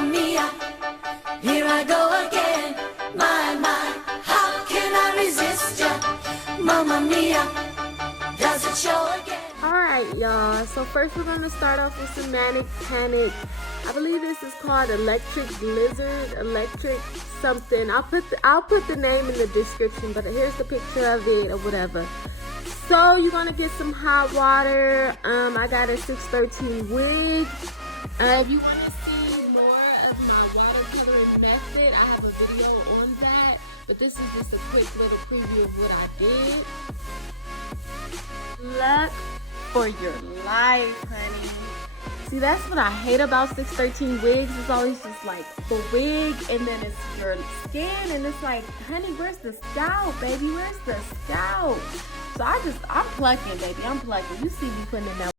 Mia, here I go again. My, how can I resist ya? Mamma Mia, does it show again? Alright, y'all. So first we're gonna start off with some Manic Panic. I believe this is called Electric Blizzard, Electric something. I'll put the name in the description, but here's the picture of it or whatever. So you're gonna get some hot water. I got a 613 wig. If you want to see more of my watercoloring method, I have a video on that. But this is just a quick little preview of what I did. Luck for your life, honey. See, that's what I hate about 613 wigs. It's always just like the wig and then it's your skin and it's like, honey, where's the scalp, baby? Where's the scalp? So I'm plucking, baby. I'm plucking. You see me putting in that